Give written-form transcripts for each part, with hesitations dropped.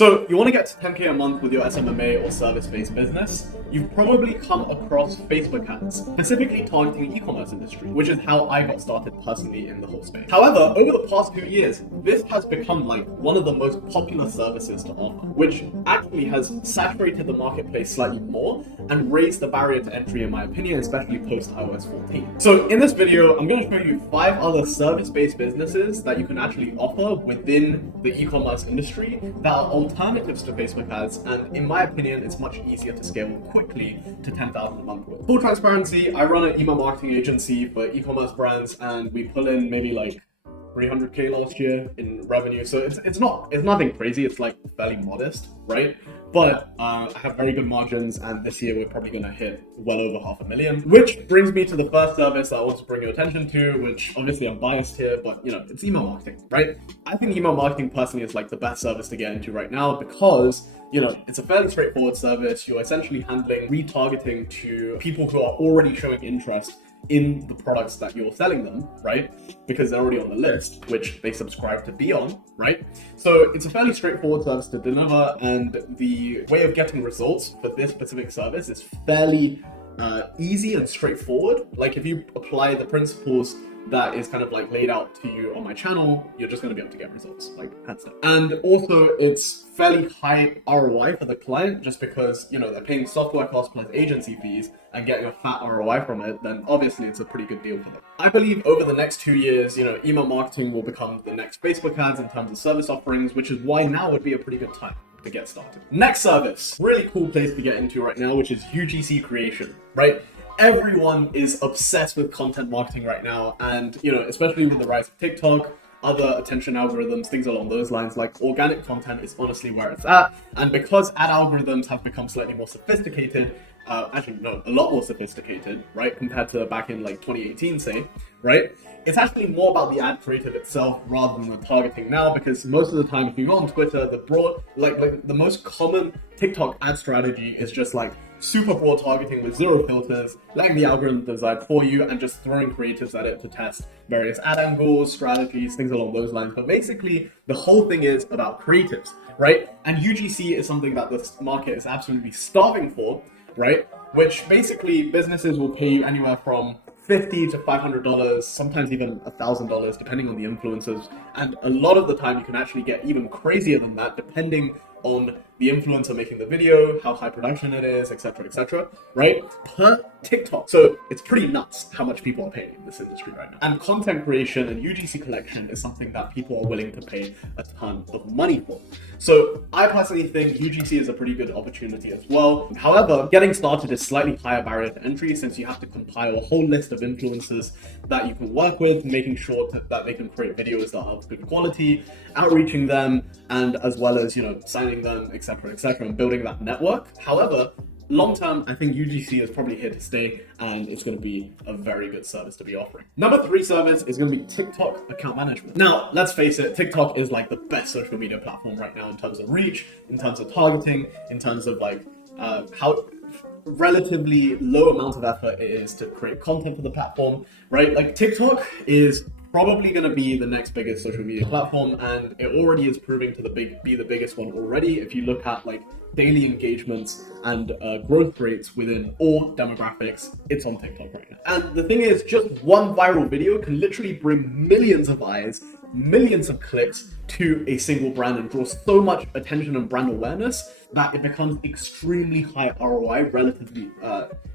So you want to get to 10K a month with your SMMA or service-based business, you've probably come across Facebook ads, specifically targeting the e-commerce industry, which is how I got started personally in the whole space. However, over the past few years, this has become like one of the most popular services to offer, which actually has saturated the marketplace slightly more and raised the barrier to entry, in my opinion, especially post iOS 14. So in this video, I'm going to show you 5 other service-based businesses that you can actually offer within the e-commerce industry that are alternatives to Facebook ads, and in my opinion, it's much easier to scale quickly to 10,000 a month with. Full transparency, I run an email marketing agency for e-commerce brands, and we pull in maybe like 300K last year in revenue. So it's nothing crazy. It's like fairly modest, right? But I have very good margins, and this year we're probably going to hit well over 500,000. Which brings me to the first service that I want to bring your attention to, which obviously I'm biased here, but you know, it's email marketing, right? I think email marketing personally is like the best service to get into right now because, you know, it's a fairly straightforward service. You're essentially handling retargeting to people who are already showing interest in the products that you're selling them, right? Because they're already on the list, which they subscribe to be on, right? So it's a fairly straightforward service to deliver, and the way of getting results for this specific service is fairly easy and straightforward. Like if you apply the principles that is kind of like laid out to you on my channel, you're just going to be able to get results, like hands down. And also it's fairly high ROI for the client, just because, you know, they're paying software costs plus agency fees and getting a fat ROI from it, then obviously it's a pretty good deal for them. I believe over the next 2 years, you know, email marketing will become the next Facebook ads in terms of service offerings, which is why now would be a pretty good time to get started. Next service, really cool place to get into right now, which is UGC creation, right? Everyone is obsessed with content marketing right now, and you know, especially with the rise of TikTok, other attention algorithms, things along those lines, like organic content is honestly where it's at. And because ad algorithms have become slightly more sophisticated, a lot more sophisticated, right, compared to back in like 2018, say, right? It's actually more about the ad creative itself rather than the targeting now, because most of the time, if you go on Twitter, the broad, like the most common TikTok ad strategy is just like super broad targeting with zero filters, letting the algorithm decide for you and just throwing creatives at it to test various ad angles, strategies, things along those lines. But basically, the whole thing is about creatives, right? And UGC is something that this market is absolutely starving for, right? Which basically businesses will pay you anywhere from $50 to $500, sometimes even $1,000, depending on the influencers. And a lot of the time you can actually get even crazier than that, depending on the influencer making the video, how high production it is, etc., right? Per TikTok. So it's pretty nuts how much people are paying in this industry right now. And content creation and UGC collection is something that people are willing to pay a ton of money for. So I personally think UGC is a pretty good opportunity as well. However, getting started is slightly higher barrier to entry, since you have to compile a whole list of influencers that you can work with, making sure that they can create videos that are of good quality, outreaching them, and as well as, you know, signing them, etc., and building that network. However, long term, I think UGC is probably here to stay, and it's going to be a very good service to be offering. Number 3 service is going to be TikTok account management. Now, let's face it, TikTok is like the best social media platform right now in terms of reach, in terms of targeting, in terms of like how relatively low amount of effort it is to create content for the platform, right? Like TikTok is probably going to be the next biggest social media platform, and it already is proving to be the biggest one already. If you look at like daily engagements and growth rates within all demographics, it's on TikTok right now. And the thing is, just one viral video can literally bring millions of eyes, millions of clicks to a single brand and draw so much attention and brand awareness that it becomes extremely high ROI relatively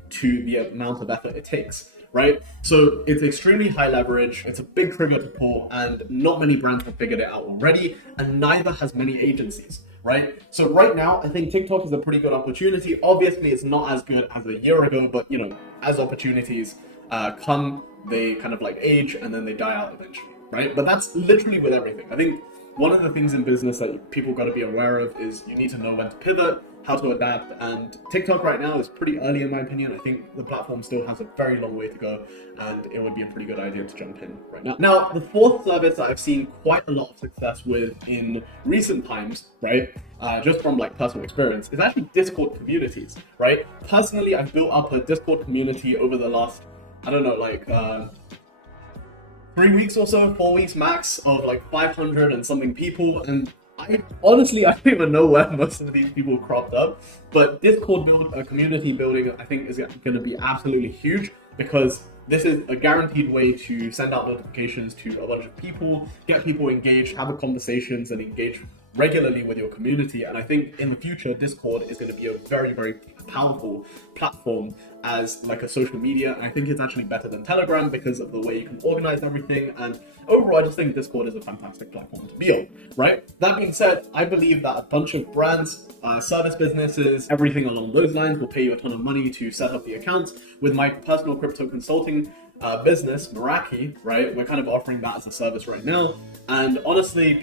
to the amount of effort it takes. Right? So it's extremely high leverage, it's a big trigger to pull, and not many brands have figured it out already, and neither has many agencies, right? So right now, I think TikTok is a pretty good opportunity. Obviously, it's not as good as a year ago, but you know, as opportunities come, they kind of like age and then they die out eventually, right? But that's literally with everything. I think one of the things in business that people got to be aware of is you need to know when to pivot, how to adapt, and TikTok right now is pretty early in my opinion. I think the platform still has a very long way to go, and it would be a pretty good idea to jump in right now. Now, the 4th service that I've seen quite a lot of success with in recent times, right, just from like personal experience, is actually Discord communities, right? Personally, I've built up a Discord community over the last, I don't know, like 3 weeks or so, 4 weeks max, of like 500 and something people, and I honestly, I don't even know where most of these people cropped up, but Discord community building, I think is going to be absolutely huge, because this is a guaranteed way to send out notifications to a bunch of people, get people engaged, have conversations, and engage regularly with your community. And I think in the future, Discord is going to be a very, very powerful platform as like a social media. And I think it's actually better than Telegram because of the way you can organize everything. And overall, I just think Discord is a fantastic platform to be on, right? That being said, I believe that a bunch of brands, service businesses, everything along those lines will pay you a ton of money to set up the accounts. With my personal crypto consulting business, Meraki, right? We're kind of offering that as a service right now. And honestly,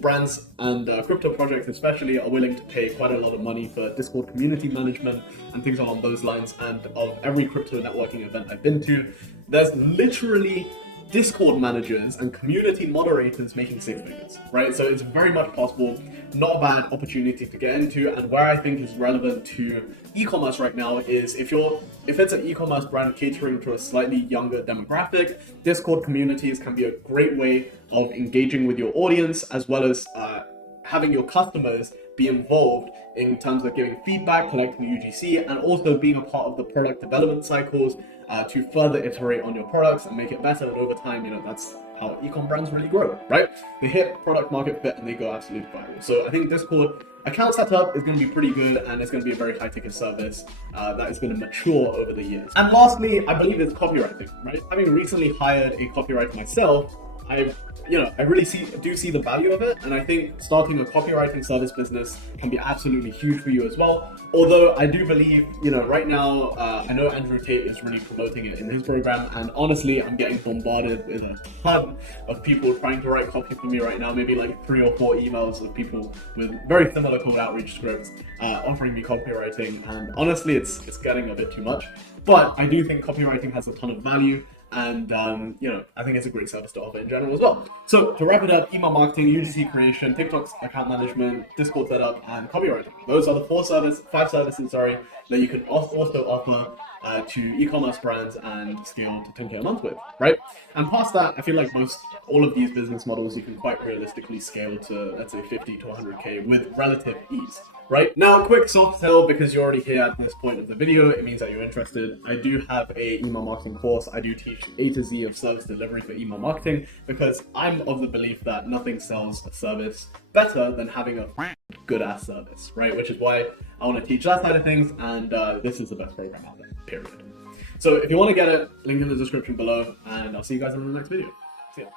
brands and crypto projects especially are willing to pay quite a lot of money for Discord community management and things along those lines. And of every crypto networking event I've been to, there's literally Discord managers and community moderators making six figures, right? So it's very much possible, not a bad opportunity to get into. And where I think is relevant to e-commerce right now is if it's an e-commerce brand catering to a slightly younger demographic, Discord communities can be a great way of engaging with your audience, as well as having your customers be involved in terms of giving feedback, collecting UGC, and also being a part of the product development cycles to further iterate on your products and make it better. And over time, that's how e-com brands really grow, right? They hit product market fit and they go absolutely viral. So I think Discord account setup is going to be pretty good, and it's going to be a very high-ticket service that is going to mature over the years. And lastly, I believe it's copywriting, right? Having recently hired a copywriter myself, I really do see the value of it, and I think starting a copywriting service business can be absolutely huge for you as well. Although I do believe, right now, I know Andrew Tate is really promoting it in his program, and honestly, I'm getting bombarded with a ton of people trying to write copy for me right now, maybe like 3 or 4 emails of people with very similar cold outreach scripts offering me copywriting, and honestly, it's getting a bit too much. But I do think copywriting has a ton of value. And, I think it's a great service to offer in general as well. So to wrap it up, email marketing, UGC creation, TikTok account management, Discord setup, and copywriting. Those are the 5 services, that you can also offer to e-commerce brands and scale to 10K a month with, right? And past that, I feel like all of these business models you can quite realistically scale to, let's say, 50 to 100K with relative ease, right? Now, quick soft sell, because you're already here at this point of the video, it means that you're interested. I do have a email marketing course. I do teach A to Z of service delivery for email marketing, because I'm of the belief that nothing sells a service better than having a good ass service, right? Which is why I want to teach that side of things, and this is the best program out there, period. So if you want to get it, link in the description below, and I'll see you guys in the next video. See ya.